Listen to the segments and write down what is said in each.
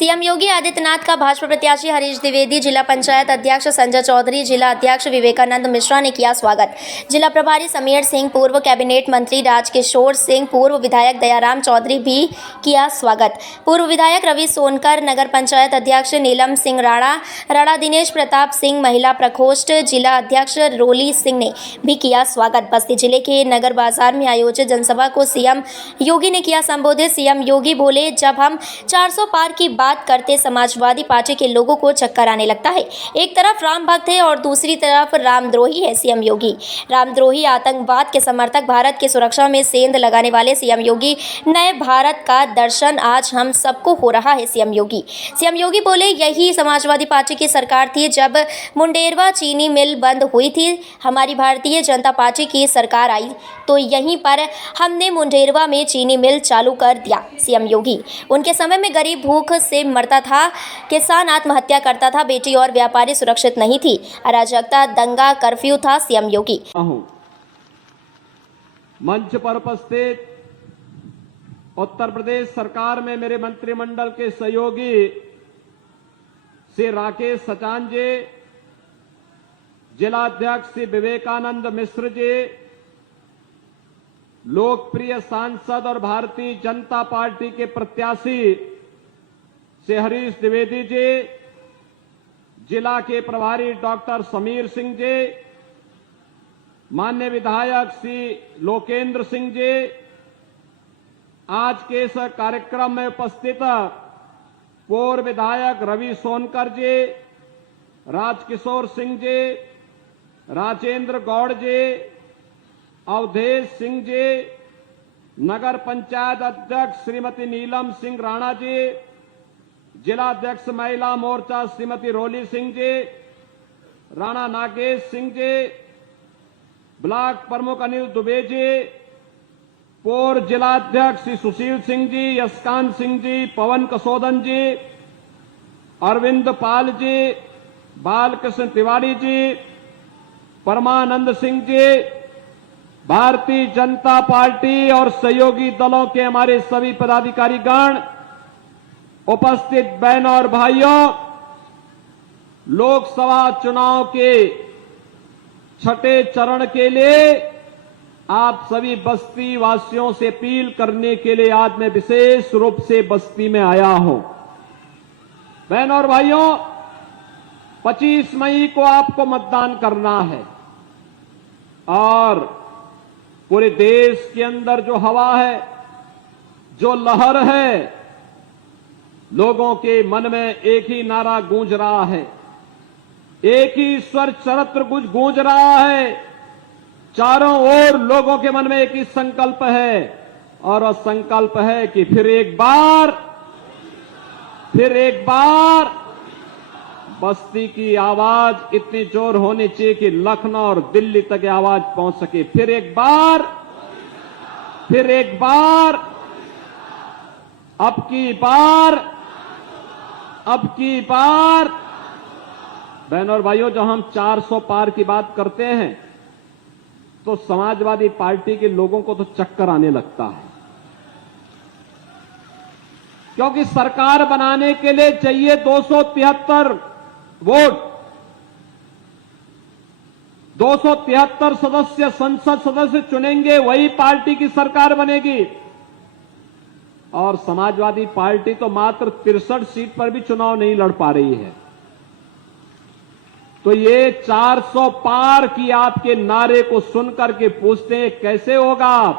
CM Yogi Adityanath का भाजपा प्रत्याशी हरीश द्विवेदी, जिला पंचायत अध्यक्ष संजय चौधरी, जिला अध्यक्ष विवेकानंद मिश्रा ने किया स्वागत। जिला प्रभारी समीर सिंह, पूर्व कैबिनेट मंत्री राजकिशोर सिंह, पूर्व विधायक दयाराम चौधरी भी किया स्वागत। पूर्व विधायक रवि सोनकर, नगर पंचायत अध्यक्ष नीलम सिंह राणा दिनेश प्रताप सिंह, महिला प्रकोष्ठ जिला अध्यक्ष रोली सिंह ने भी किया स्वागत। बस्ती जिले के नगर बाजार में आयोजित जनसभा को सीएम योगी ने किया संबोधित। सीएम योगी बोले, जब हम 400 पार की बात करते समाजवादी पार्टी के लोगों को चक्कर आने लगता है। एक तरफ राम भक्त है और दूसरी तरफ रामद्रोही है सीएम योगी। रामद्रोही आतंकवाद के समर्थक, भारत की सुरक्षा में सेंध लगाने वाले सीएम योगी। नए भारत का दर्शन आज हम सबको हो रहा है सीएम योगी बोले, यही समाजवादी पार्टी की सरकार थी जब मुंडेरवा चीनी मिल बंद हुई थी। हमारी भारतीय जनता पार्टी की सरकार आई तो यहीं पर हमने मुंडेरवा में चीनी मिल चालू कर दिया। सीएम योगी, उनके समय में गरीब भूख से मरता था, किसान आत्महत्या करता था, बेटी और व्यापारी सुरक्षित नहीं थी, अराजकता, दंगा, कर्फ्यू था। सीएम योगी मंच पर उपस्थित उत्तर प्रदेश सरकार में मेरे मंत्रिमंडल के सहयोगी श्री राकेश सचान जी, जिला अध्यक्ष श्री विवेकानंद मिश्र जी, लोकप्रिय सांसद और भारतीय जनता पार्टी के प्रत्याशी श्री हरीश द्विवेदी जी, जिला के प्रभारी डॉक्टर समीर सिंह जी, माननीय विधायक श्री लोकेंद्र सिंह जी, आज के इस कार्यक्रम में उपस्थित पूर्व विधायक रवि सोनकर जी, राजकिशोर सिंह जी, राजेंद्र गौड़ जी, अवधेश सिंह जी, नगर पंचायत अध्यक्ष श्रीमती नीलम सिंह राणा जी, जिला अध्यक्ष महिला मोर्चा श्रीमती रोली सिंह जी, राणा नागेश सिंह जी, ब्लॉक प्रमुख अनिल दुबे जी, पूर्व जिला अध्यक्ष श्री सुशील सिंह जी, यशकांत सिंह जी, पवन कसोदन जी, अरविंद पाल जी, बालकृष्ण तिवारी जी, परमानंद सिंह जी, भारतीय जनता पार्टी और सहयोगी दलों के हमारे सभी पदाधिकारीगण, उपस्थित बहनों और भाइयों, लोकसभा चुनाव के छठे चरण के लिए आप सभी बस्ती वासियों से अपील करने के लिए आज मैं विशेष रूप से बस्ती में आया हूं। बहनों और भाइयों, 25 मई को आपको मतदान करना है और पूरे देश के अंदर जो हवा है, जो लहर है, लोगों के मन में एक ही नारा गूंज रहा है, एक ही स्वर चरत्र गूंज रहा है। चारों ओर लोगों के मन में एक ही संकल्प है और वह संकल्प है कि फिर एक बार बस्ती की आवाज इतनी जोर होनी चाहिए कि लखनऊ और दिल्ली तक आवाज पहुंच सके। फिर एक बार अब की बार बहनों और भाइयों, जब हम 400 पार की बात करते हैं तो समाजवादी पार्टी के लोगों को तो चक्कर आने लगता है, क्योंकि सरकार बनाने के लिए चाहिए 273 वोट, 273 सदस्य संसद सदस्य चुनेंगे, वही पार्टी की सरकार बनेगी। और समाजवादी पार्टी तो मात्र 63 सीट पर भी चुनाव नहीं लड़ पा रही है। तो ये 400 पार की आपके नारे को सुनकर के पूछते हैं कैसे होगा,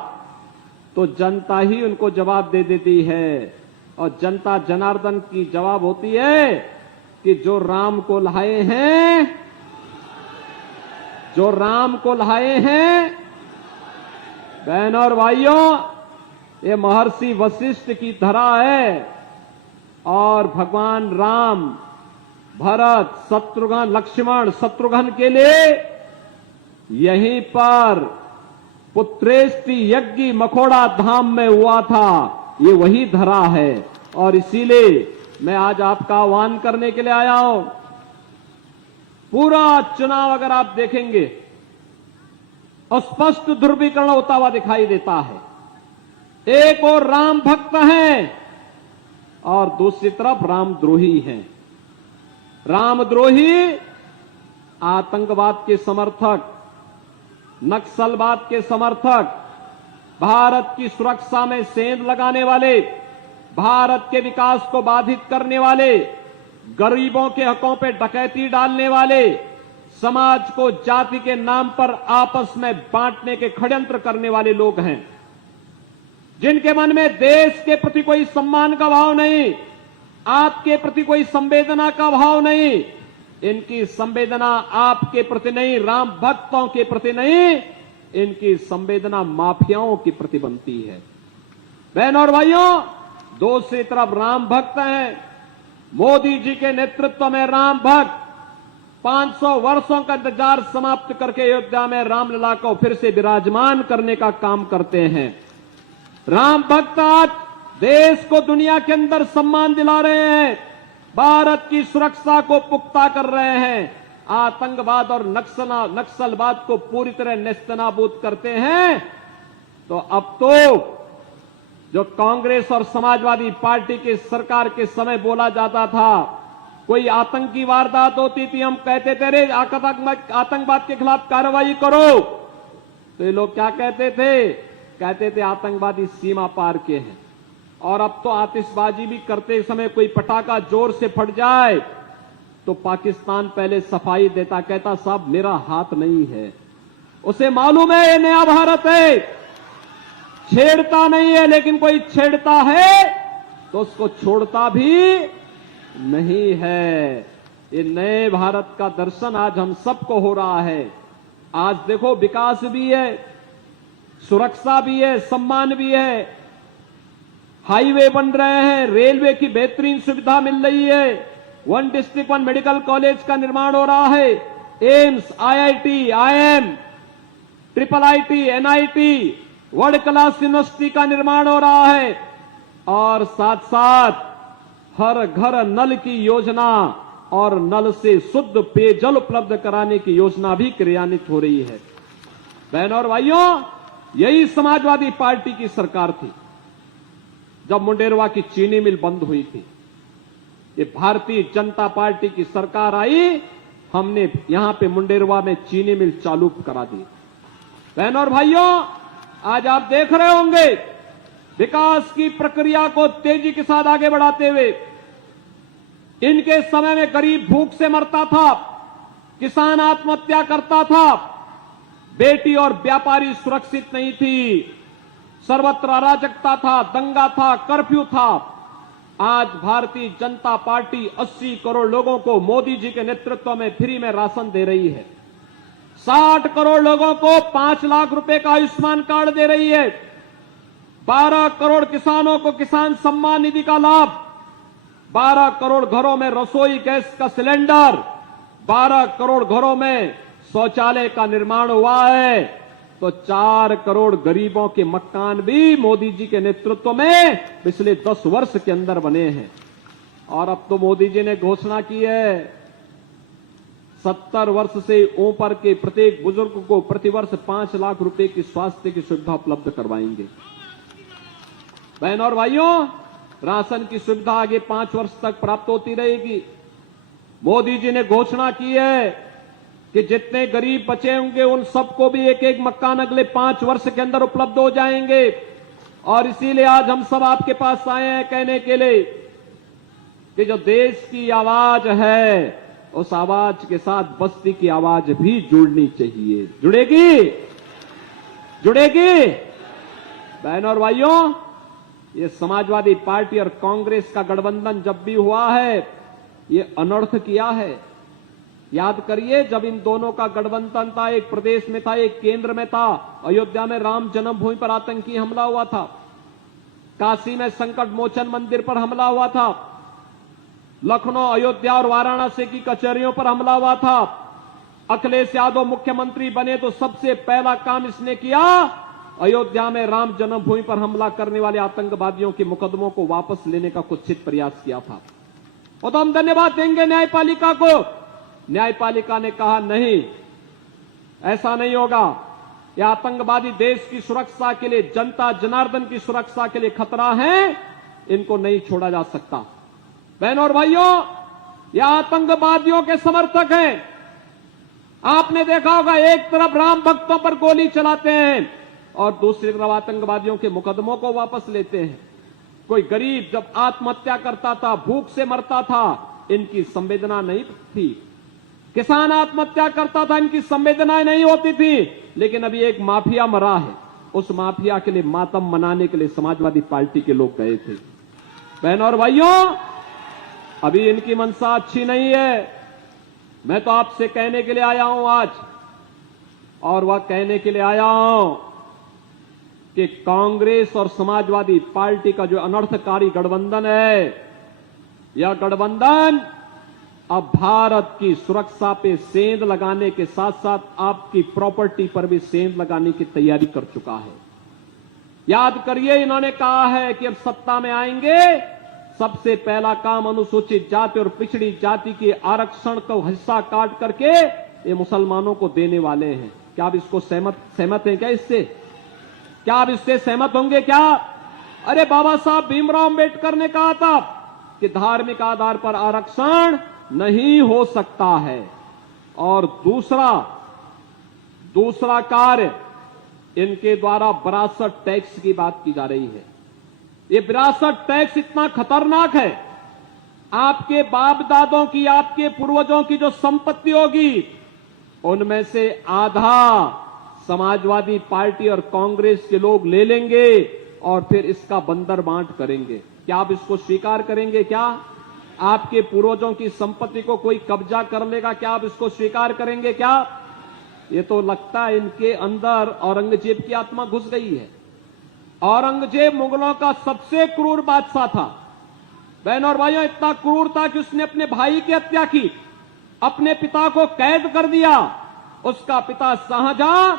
तो जनता ही उनको जवाब दे देती है। और जनता जनार्दन की जवाब होती है कि जो राम को लाए हैं, बहनों और भाइयों, ये महर्षि वशिष्ठ की धरा है और भगवान राम, भरत, शत्रुघ्न के लिए यहीं पर पुत्रेष्टि यज्ञ मखोड़ा धाम में हुआ था। ये वही धरा है और इसीलिए मैं आज आपका आह्वान करने के लिए आया हूं। पूरा चुनाव अगर आप देखेंगे, स्पष्ट ध्रुवीकरण होता हुआ दिखाई देता है। एक और राम भक्त हैं और दूसरी तरफ रामद्रोही हैं। रामद्रोही आतंकवाद के समर्थक, नक्सलवाद के समर्थक, भारत की सुरक्षा में सेंध लगाने वाले, भारत के विकास को बाधित करने वाले, गरीबों के हकों पे डकैती डालने वाले, समाज को जाति के नाम पर आपस में बांटने के षड्यंत्र करने वाले लोग हैं, जिनके मन में देश के प्रति कोई सम्मान का भाव नहीं, आपके प्रति कोई संवेदना का भाव नहीं। इनकी संवेदना आपके प्रति नहीं, राम भक्तों के प्रति नहीं, इनकी संवेदना माफियाओं के प्रति बनती है। बहनों और भाइयों, दूसरी तरफ राम भक्त हैं, मोदी जी के नेतृत्व में राम भक्त 500 वर्षों का इंतजार समाप्त करके अयोध्या में रामलला को फिर से विराजमान करने का काम करते हैं। राम भक्त आज देश को दुनिया के अंदर सम्मान दिला रहे हैं, भारत की सुरक्षा को पुख्ता कर रहे हैं, आतंकवाद और नक्सलवाद को पूरी तरह नेस्तनाबूद करते हैं। तो अब तो जो कांग्रेस और समाजवादी पार्टी की सरकार के समय बोला जाता था, कोई आतंकी वारदात होती थी, हम कहते थे रे आतंकवाद के खिलाफ कार्रवाई करो, तो ये लोग क्या कहते थे? कहते थे आतंकवादी सीमा पार के हैं। और अब तो आतिशबाजी भी करते समय कोई पटाखा जोर से फट जाए तो पाकिस्तान पहले सफाई देता, कहता साहब मेरा हाथ नहीं है। उसे मालूम है ये नया भारत है, छेड़ता नहीं है, लेकिन कोई छेड़ता है तो उसको छोड़ता भी नहीं है। ये नए भारत का दर्शन आज हम सबको हो रहा है। आज देखो विकास भी है, सुरक्षा भी है, सम्मान भी है, हाईवे बन रहे हैं, रेलवे की बेहतरीन सुविधा मिल रही है, 1 डिस्ट्रिक्ट 1 मेडिकल कॉलेज का निर्माण हो रहा है, AIIMS, IIT, IIM, triple IT, NIT, world class university का निर्माण हो रहा है, और साथ साथ हर घर नल की योजना और नल से शुद्ध पेयजल उपलब्ध कराने की योजना भी क्रियान्वित हो रही है। बहनों और भाइयों, यही समाजवादी पार्टी की सरकार थी जब मुंडेरवा की चीनी मिल बंद हुई थी। ये भारतीय जनता पार्टी की सरकार आई, हमने यहां पे मुंडेरवा में चीनी मिल चालू करा दी। बहनों और भाइयों, आज आप देख रहे होंगे विकास की प्रक्रिया को तेजी के साथ आगे बढ़ाते हुए, इनके समय में गरीब भूख से मरता था, किसान आत्महत्या करता था, बेटी और व्यापारी सुरक्षित नहीं थी, सर्वत्र अराजकता था, दंगा था, कर्फ्यू था। आज भारतीय जनता पार्टी 80 करोड़ लोगों को मोदी जी के नेतृत्व में फ्री में राशन दे रही है, 60 करोड़ लोगों को 5 लाख रुपए का आयुष्मान कार्ड दे रही है, 12 करोड़ किसानों को किसान सम्मान निधि का लाभ, 12 करोड़ घरों में रसोई गैस का सिलेंडर, 12 करोड़ घरों में शौचालय का निर्माण हुआ है, तो 4 करोड़ गरीबों के मकान भी मोदी जी के नेतृत्व में पिछले 10 वर्ष के अंदर बने हैं। और अब तो मोदी जी ने घोषणा की है 70 वर्ष से ऊपर के प्रत्येक बुजुर्ग को प्रतिवर्ष 5 लाख रुपए की स्वास्थ्य की सुविधा उपलब्ध करवाएंगे। बहनों और भाइयों, राशन की सुविधा आगे 5 वर्ष तक प्राप्त होती रहेगी। मोदी जी ने घोषणा की है कि जितने गरीब बचे होंगे उन सबको भी एक एक मकान अगले 5 वर्ष के अंदर उपलब्ध हो जाएंगे। और इसीलिए आज हम सब आपके पास आए हैं कहने के लिए कि जो देश की आवाज है, उस आवाज के साथ बस्ती की आवाज भी जुड़नी चाहिए। जुड़ेगी? जुड़ेगी? बहनों और भाइयों, ये समाजवादी पार्टी और कांग्रेस का गठबंधन जब भी हुआ है, ये अनर्थ किया है। याद करिए, जब इन दोनों का गठबंधन था, एक प्रदेश में था, एक केंद्र में था। अयोध्या में राम जन्मभूमि पर आतंकी हमला हुआ था, काशी में संकट मोचन मंदिर पर हमला हुआ था, लखनऊ, अयोध्या और वाराणसी की कचहरियों पर हमला हुआ था। अखिलेश यादव मुख्यमंत्री बने तो सबसे पहला काम इसने किया, अयोध्या में राम जन्मभूमि पर हमला करने वाले आतंकवादियों के मुकदमों को वापस लेने का कुत्सित प्रयास किया था। और तो हम धन्यवाद देंगे न्यायपालिका को। न्यायपालिका ने कहा नहीं, ऐसा नहीं होगा, यह आतंकवादी देश की सुरक्षा के लिए, जनता जनार्दन की सुरक्षा के लिए खतरा है, इनको नहीं छोड़ा जा सकता। बहनों और भाइयों, ये आतंकवादियों के समर्थक हैं। आपने देखा होगा, एक तरफ राम भक्तों पर गोली चलाते हैं और दूसरी तरफ आतंकवादियों के मुकदमों को वापस लेते हैं। कोई गरीब जब आत्महत्या करता था, भूख से मरता था, इनकी संवेदना नहीं थी। किसान आत्महत्या करता था, इनकी संवेदनाएं नहीं होती थी। लेकिन अभी एक माफिया मरा है, उस माफिया के लिए मातम मनाने के लिए समाजवादी पार्टी के लोग गए थे। बहनों और भाइयों, अभी इनकी मंशा अच्छी नहीं है। मैं तो आपसे कहने के लिए आया हूं आज, और वह कहने के लिए आया हूं कि कांग्रेस और समाजवादी पार्टी का जो अनर्थकारी गठबंधन है, यह गठबंधन अब भारत की सुरक्षा पे सेंध लगाने के साथ साथ आपकी प्रॉपर्टी पर भी सेंध लगाने की तैयारी कर चुका है। याद करिए, इन्होंने कहा है कि अब सत्ता में आएंगे, सबसे पहला काम अनुसूचित जाति और पिछड़ी जाति के आरक्षण को हिस्सा काट करके ये मुसलमानों को देने वाले हैं। क्या आप इसको सहमत हैं क्या? इससे क्या आप इससे सहमत होंगे क्या? अरे बाबा साहब भीमराव अंबेडकर ने कहा था कि धार्मिक आधार पर आरक्षण नहीं हो सकता है। और दूसरा कार्य, इनके द्वारा विरासत टैक्स की बात की जा रही है। ये विरासत टैक्स इतना खतरनाक है, आपके बाप दादों की, आपके पूर्वजों की जो संपत्ति होगी, उनमें से आधा समाजवादी पार्टी और कांग्रेस के लोग ले लेंगे और फिर इसका बंदर बांट करेंगे। क्या आप इसको स्वीकार करेंगे? क्या आपके पूर्वजों की संपत्ति को कोई कब्जा कर लेगा? क्या आप इसको स्वीकार करेंगे? क्या ये तो लगता है इनके अंदर औरंगजेब की आत्मा घुस गई है। औरंगजेब मुगलों का सबसे क्रूर बादशाह था। बहनों और भाइयों, इतना क्रूर था कि उसने अपने भाई की हत्या की, अपने पिता को कैद कर दिया। उसका पिता शाहजहां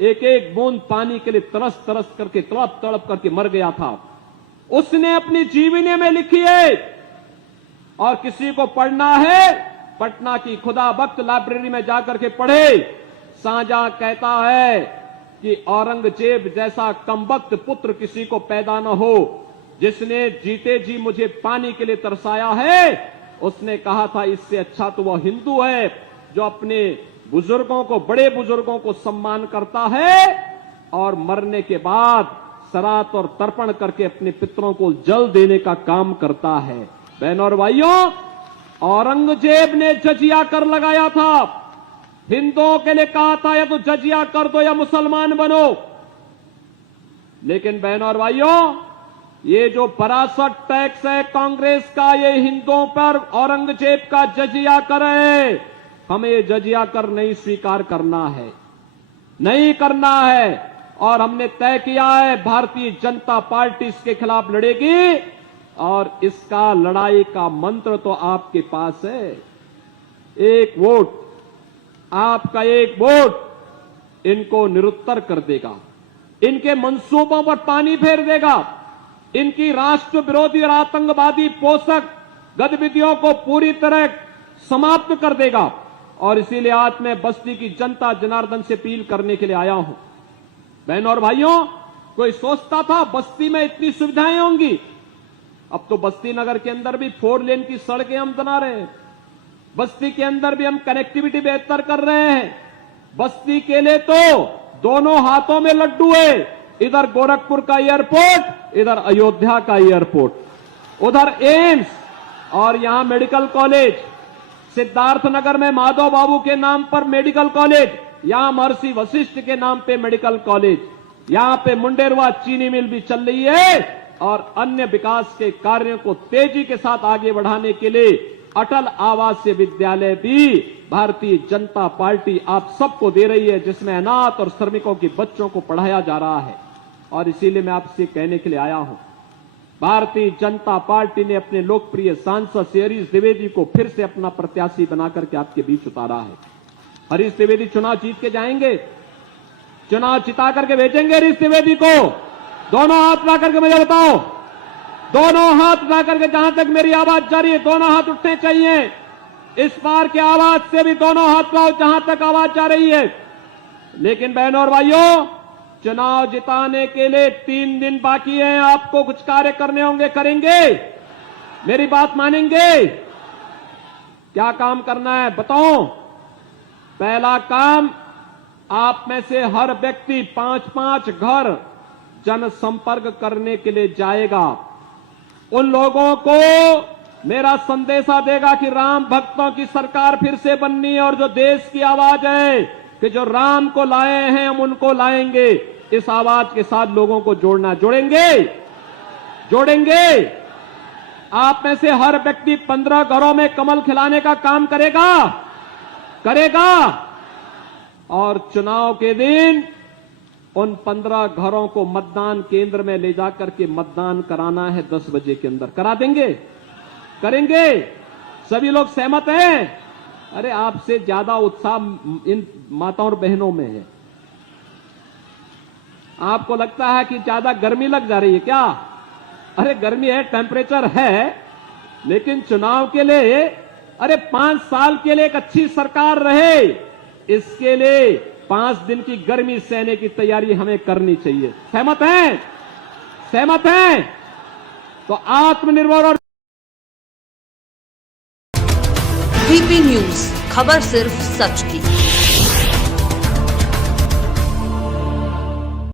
एक एक बूंद पानी के लिए तरस तरस करके, तड़प तड़प करके मर गया था। उसने अपनी जीवनी में लिखी है, और किसी को पढ़ना है, पटना की खुदा बख्त लाइब्रेरी में जाकर के पढ़े। शाहजहां कहता है कि औरंगजेब जैसा कमबख्त पुत्र किसी को पैदा न हो, जिसने जीते जी मुझे पानी के लिए तरसाया है। उसने कहा था इससे अच्छा तो वह हिंदू है जो अपने बुजुर्गों को, बड़े बुजुर्गों को सम्मान करता है और मरने के बाद सरात और तर्पण करके अपने पितरों को जल देने का काम करता है। बहनों और भाइयों, औरंगजेब ने जजिया कर लगाया था। हिंदुओं के लिए कहा था या तो जजिया कर दो या मुसलमान बनो। लेकिन बहनों और भाइयों, ये जो विरासत टैक्स है कांग्रेस का, ये हिंदुओं पर औरंगजेब का जजिया कर है। हमें जजिया कर नहीं स्वीकार करना है, नहीं करना है। और हमने तय किया है, भारतीय जनता पार्टी इसके खिलाफ लड़ेगी, और इसका लड़ाई का मंत्र तो आपके पास है। एक वोट, आपका एक वोट इनको निरुत्तर कर देगा, इनके मंसूबों पर पानी फेर देगा, इनकी राष्ट्र विरोधी और आतंकवादी पोषक गतिविधियों को पूरी तरह समाप्त कर देगा। और इसीलिए आज मैं बस्ती की जनता जनार्दन से अपील करने के लिए आया हूं। बहनों और भाइयों, कोई सोचता था बस्ती में इतनी सुविधाएं होंगी? अब तो बस्ती नगर के अंदर भी 4 लेन की सड़कें हम बना रहे हैं। बस्ती के अंदर भी हम कनेक्टिविटी बेहतर कर रहे हैं। बस्ती के लिए तो दोनों हाथों में लड्डू है। इधर गोरखपुर का एयरपोर्ट, इधर अयोध्या का एयरपोर्ट, उधर एम्स, और यहां मेडिकल कॉलेज। सिद्धार्थनगर में माधव बाबू के नाम पर मेडिकल कॉलेज, यहां महर्षि वशिष्ठ के नाम पे मेडिकल कॉलेज, यहां पे मुंडेरवा चीनी मिल भी चल रही है। और अन्य विकास के कार्यों को तेजी के साथ आगे बढ़ाने के लिए अटल आवासीय विद्यालय भी भारतीय जनता पार्टी आप सबको दे रही है, जिसमें अनाथ और श्रमिकों के बच्चों को पढ़ाया जा रहा है। और इसीलिए मैं आपसे कहने के लिए आया हूं, भारतीय जनता पार्टी ने अपने लोकप्रिय सांसद हरीश द्विवेदी को फिर से अपना प्रत्याशी बनाकर के आपके बीच उतारा है। हरीश द्विवेदी चुनाव जीत के जाएंगे, चुनाव जिता करके भेजेंगे हरीश द्विवेदी को। दोनों हाथ ला करके मुझे बताओ, दोनों हाथ ला करके, जहां तक मेरी आवाज जा रही है दोनों हाथ उठने चाहिए। इस बार की आवाज से भी दोनों हाथ लाओ जहां तक आवाज जा रही है। लेकिन बहनों और भाइयों, चुनाव जिताने के लिए 3 दिन बाकी हैं। आपको कुछ कार्य करने होंगे, करेंगे? मेरी बात मानेंगे? क्या काम करना है बताओ? पहला काम, आप में से हर व्यक्ति 5-5 घर जनसंपर्क करने के लिए जाएगा। उन लोगों को मेरा संदेशा देगा कि राम भक्तों की सरकार फिर से बननी है और जो देश की आवाज है कि जो राम को लाए हैं हम उनको लाएंगे, इस आवाज के साथ लोगों को जोड़ना। जोड़ेंगे? आप में से हर व्यक्ति 15 घरों में कमल खिलाने का काम करेगा। और चुनाव के दिन उन 15 घरों को मतदान केंद्र में ले जाकर के मतदान कराना है 10 बजे के अंदर। करा देंगे? करेंगे? सभी लोग सहमत हैं? अरे आपसे ज्यादा उत्साह इन माताओं और बहनों में है। आपको लगता है कि ज्यादा गर्मी लग जा रही है क्या? अरे गर्मी है, टेम्परेचर है, लेकिन चुनाव के लिए, अरे 5 साल के लिए एक अच्छी सरकार रहे, इसके लिए 5 दिन की गर्मी सहने की तैयारी हमें करनी चाहिए। सहमत हैं? तो आत्मनिर्भर और डीपी न्यूज, खबर सिर्फ सच की।